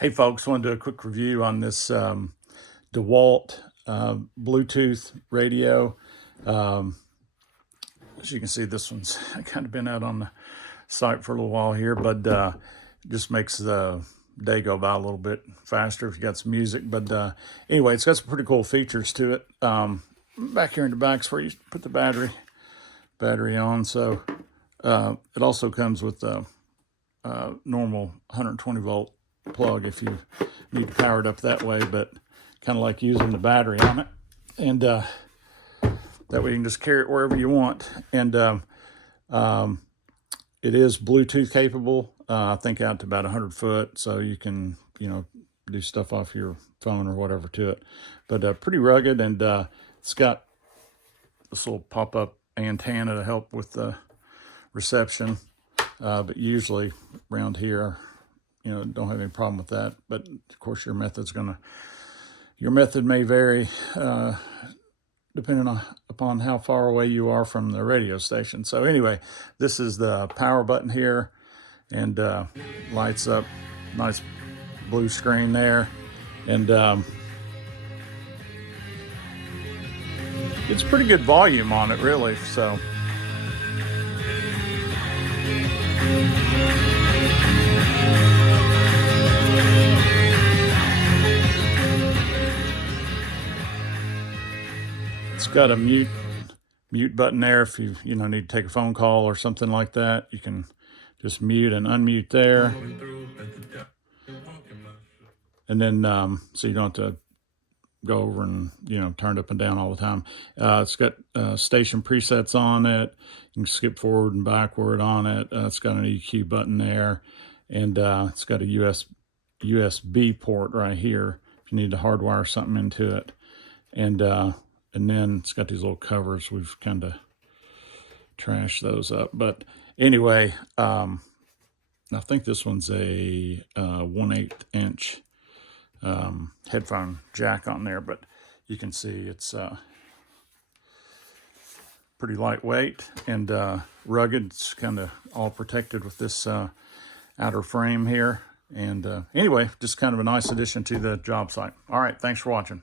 Hey folks, want to do a quick review on this DeWalt Bluetooth radio. As you can see, this one's kind of been out on the site for a little while here, but just makes the day go by a little bit faster if you got some music. But anyway, it's got some pretty cool features to it. Back here in the back is where you put the battery on. So it also comes with a normal 120 volt plug if you need to power it up that way, but kind of like using the battery on it, and that way you can just carry it wherever you want. And it is Bluetooth capable, I think out to about 100 foot, so you can do stuff off your phone or whatever to it. But pretty rugged, and it's got this little pop-up antenna to help with the reception, but usually around here don't have any problem with that. But of course your method may vary depending upon how far away you are from the radio station. So anyway, this is the power button here, and lights up, nice blue screen there, and it's pretty good volume on it, really. So it's got a mute button there. If you need to take a phone call or something like that, you can just mute and unmute there. And then so you don't have to go over and turn it up and down all the time. It's got station presets on it. You can skip forward and backward on it. It's got an EQ button there, and it's got a USB port right here if you need to hardwire something into it. And then it's got these little covers. We've kind of trashed those up. But anyway, I think this one's a 1/8 inch headphone jack on there. But you can see it's pretty lightweight and rugged. It's kind of all protected with this outer frame here. And anyway, just kind of a nice addition to the job site. All right, thanks for watching.